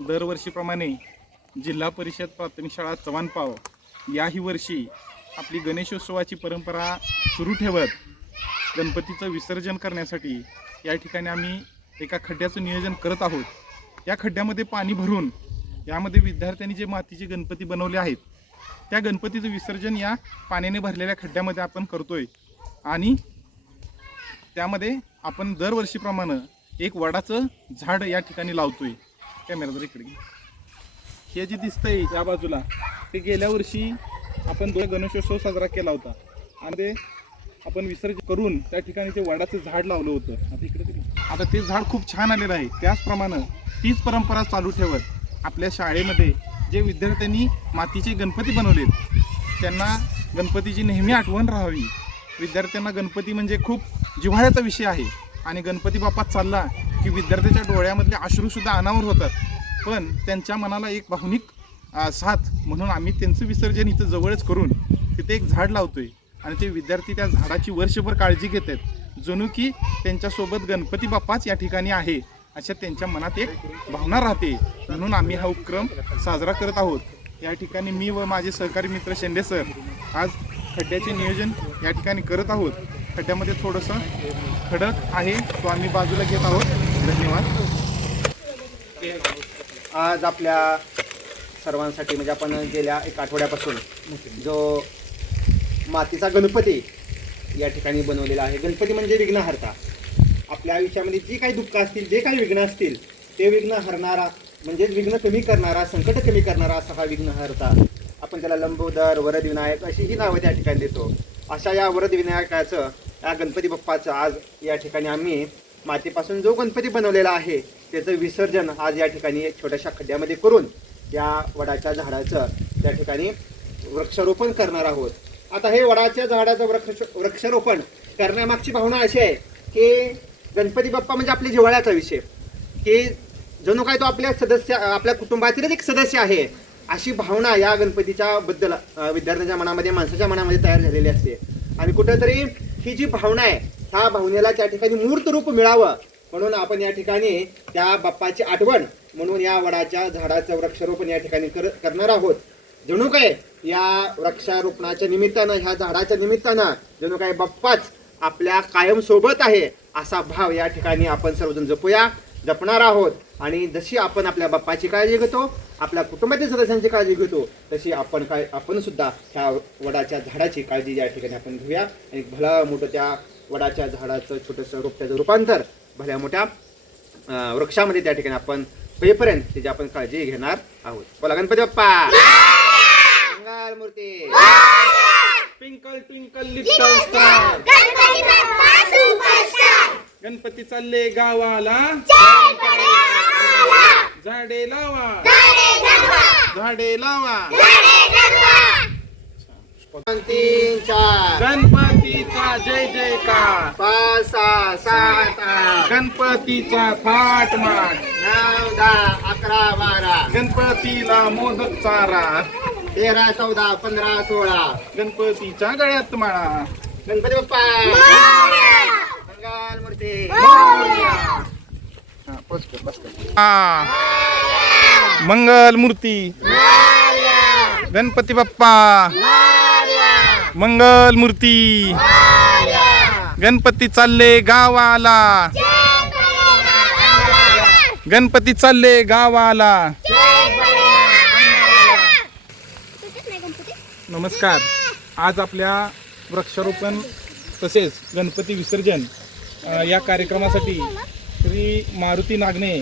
दरवर्षीप्रमाणे जिल्हा परिषद प्राथमिक शाळा चव्हाणपाव याही वर्षी आपली गणेशोत्सवाची परंपरा सुरू ठेवत गणपतीचं विसर्जन करण्यासाठी या ठिकाणी आम्ही एका खड्ड्याचं नियोजन करत आहोत. या खड्ड्यामध्ये पाणी भरून यामध्ये विद्यार्थ्यांनी जे मातीचे गणपती बनवले आहेत त्या गणपतीचं विसर्जन या पाण्याने भरलेल्या खड्ड्यामध्ये आपण करतोय. आणि त्यामध्ये आपण दरवर्षीप्रमाणे एक वडाचं झाड या ठिकाणी लावतोय. कॅमेरा जर इकडे हे जे दिसतंय या बाजूला ते गेल्या वर्षी आपण दोन गणेशोत्सव साजरा केला होता. आणि ते आपण विसर्जन करून त्या ठिकाणी ते वडाचं झाड लावलं होतं. आता इकडे ते आता ते झाड खूप छान आलेलं आहे. त्याचप्रमाणे तीच परंपरा चालू ठेवत आपल्या शाळेमध्ये जे विद्यार्थ्यांनी मातीचे गणपती बनवलेत त्यांना गणपतीची नेहमी आठवण राहावी. विद्यार्थ्यांना गणपती म्हणजे खूप जिव्हाळ्याचा विषय आहे. आणि गणपती बाप्पा चालला की विद्यार्थ्याच्या डोळ्यामधले अश्रूसुद्धा अनावर होतात. पण त्यांच्या मनाला एक भावनिक साथ म्हणून आम्ही त्यांचं विसर्जन इथं जवळच करून तिथे एक झाड लावतोय. आणि ते विद्यार्थी त्या झाडाची वर्षभर काळजी घेत आहेत. जणू की त्यांच्यासोबत गणपती बाप्पाच या ठिकाणी आहे अशा त्यांच्या मनात एक भावना राहते. म्हणून आम्ही हा उपक्रम साजरा करत आहोत. या ठिकाणी मी व माझे सहकारी मित्र शेंडे सर आज खड्ड्याचे नियोजन या ठिकाणी करत आहोत. खड्ड्यामध्ये थोडंसं खडक आहे तो आम्ही बाजूला घेत आहोत. धन्यवाद. आज आपल्या सर्वांसाठी म्हणजे आपण गेल्या एक आठवड्यापासून जो मातीचा गणपती या ठिकाणी बनवलेला आहे. गणपती म्हणजे विघ्नहर्ता. आपल्या आयुष्यामध्ये जी काही दुःख असतील जे काही विघ्न असतील ते विघ्न हरणारा म्हणजेच विघ्न कमी करणारा संकट कमी करणारा असा हा विघ्नहर्ता. आपण त्याला लंबोदर वरद विनायक अशी ही नावं त्या ठिकाणी देतो. अशा या वरद विनायकाचं या गणपती बाप्पाचं आज या ठिकाणी आम्ही मातीपासून जो गणपती बनवलेला आहे त्याचं विसर्जन आज या ठिकाणी छोट्याशा खड्ड्यामध्ये करून या वडाच्या झाडाचं त्या ठिकाणी वृक्षारोपण करणार आहोत. आता हे वडाच्या झाडाचं वृक्ष वृक्षारोपण करण्यामागची भावना अशी आहे की गणपती बाप्पा म्हणजे आपल्या जिव्हाळ्याचा विषय. की जणू काय तो आपल्या सदस्य आपल्या कुटुंबातीलच एक सदस्य आहे अशी भावना या गणपतीच्या बद्दल विद्यार्थ्यांच्या मनामध्ये माणसाच्या मनामध्ये तयार झालेली असते. आणि कुठंतरी ही जी भावना आहे ह्या भावनेला त्या ठिकाणी मूर्त रूप मिळावं. म्हणून आपण या ठिकाणी त्या बाप्पाची आठवण म्हणून या वडाच्या झाडाचं वृक्षारोपण या ठिकाणी कर करणार आहोत. जणू काय या वृक्षारोपणाच्या निमित्तानं ह्या झाडाच्या निमित्तानं जणू काय बाप्पाच आपल्या कायम सोबत आहे असा भाव या ठिकाणी आपण सर्वजण जपूया जपणार आहोत. आणि जशी आपण आपल्या बाप्पाची काळजी घेतो आपल्या कुटुंबातील सदस्यांची काळजी घेतो तशी आपण काय आपण सुद्धा ह्या वडाच्या झाडाची काळजी या ठिकाणी आपण घेऊया. आणि भला मोठं त्या वडाच्या झाडाचं छोटंसं रोपट्याचं रूपांतर भल्या मोठ्या वृक्षामध्ये त्या ठिकाणी आपण होईपर्यंत त्याची आपण काळजी घेणार आहोत. बोला गणपती बाप्पा! मंगल मूर्ती! Twinkle twinkle little star Ganpati चालले गावाला! झाडे लावा! झाडे लावा! तीन चार गणपतीचा जय जयकार. पाच सहा सात आठ. गणपतीचा थाट माट नऊ दहा अकरा बारा. गणपतीला मोदक चारा. तेरा चौदा पंधरा सोळा. गणपतीच्या गळ्यात माळा. गणपती बाप्पा. मंगल मूर्ती. मंगल मूर्ती. गणपती बाप्पा. मंगल मूर्ती. गणपती चालले गावाला. गणपती चालले गावाला. नमस्कार. आज आपल्या वृक्षारोपण तसेच गणपती विसर्जन या कार्यक्रमासाठी श्री मारुती नागणे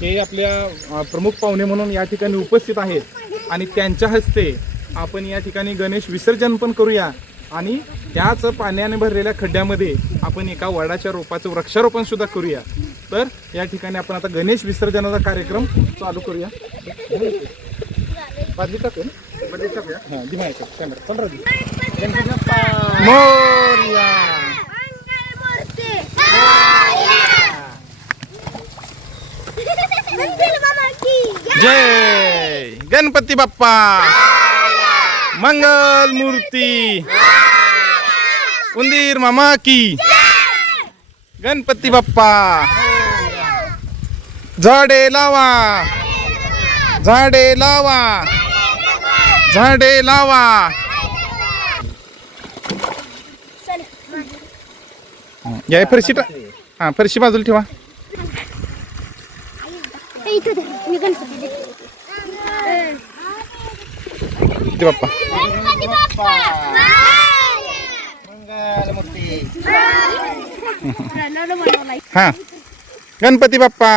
हे आपल्या प्रमुख पाहुणे म्हणून या ठिकाणी उपस्थित आहेत आणि त्यांच्या हस्ते आपण या ठिकाणी गणेश विसर्जन पण करूया. आणि त्याच पाण्याने भरलेल्या खड्ड्यामध्ये आपण एका वडाच्या रोपाचं वृक्षारोपण सुद्धा करूया. तर या ठिकाणी आपण आता गणेश विसर्जनाचा कार्यक्रम चालू करूया. बादली टाकूया ना? बादली टाकूया. हां दिमा कॅमेरा चल राजू गणपती बाप्पा मोरया. जय गणपती बाप्पा. मंगल मूर्ती। उंदीर मामा की। गणपती बाप्पा। झाडे लावा। झाडे लावा। झाडे लावा। या फरशी टा- हा फरशी बाजूला ठेवा इथं धर. मी गणपती बाप्पा. हा. गणपती बाप्पा.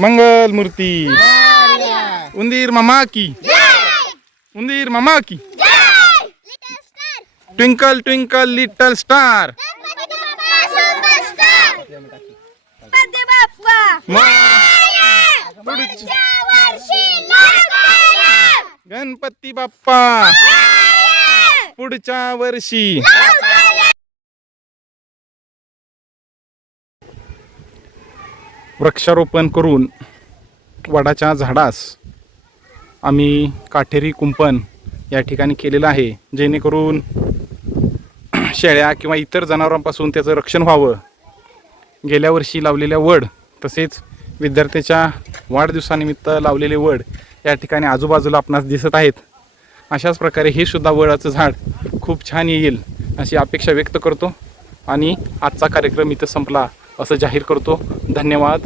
मंगल मूर्ती. उंदीर मामा की. उंदीर मामा की. Twinkle twinkle little star. Ganpati Bappa. पुढच्या वर्षी. वृक्षारोपण करून वडाच्या झाडास आम्ही काठेरी कुंपण या ठिकाणी केलेलं आहे. जेणेकरून शेळ्या किंवा इतर जनावरांपासून त्याचं रक्षण व्हावं. गेल्या वर्षी लावलेल्या वड तसेच विद्यार्थ्याच्या वाढदिवसानिमित्त लावलेले वड या ठिकाणी आजूबाजूला आपणास दिसत आहेत. अशाच प्रकारे हे सुद्धा वडाचं झाड खूप छान येईल अशी अपेक्षा व्यक्त करतो. आणि आजचा कार्यक्रम इथं संपला. असं जाहीर करतो. धन्यवाद.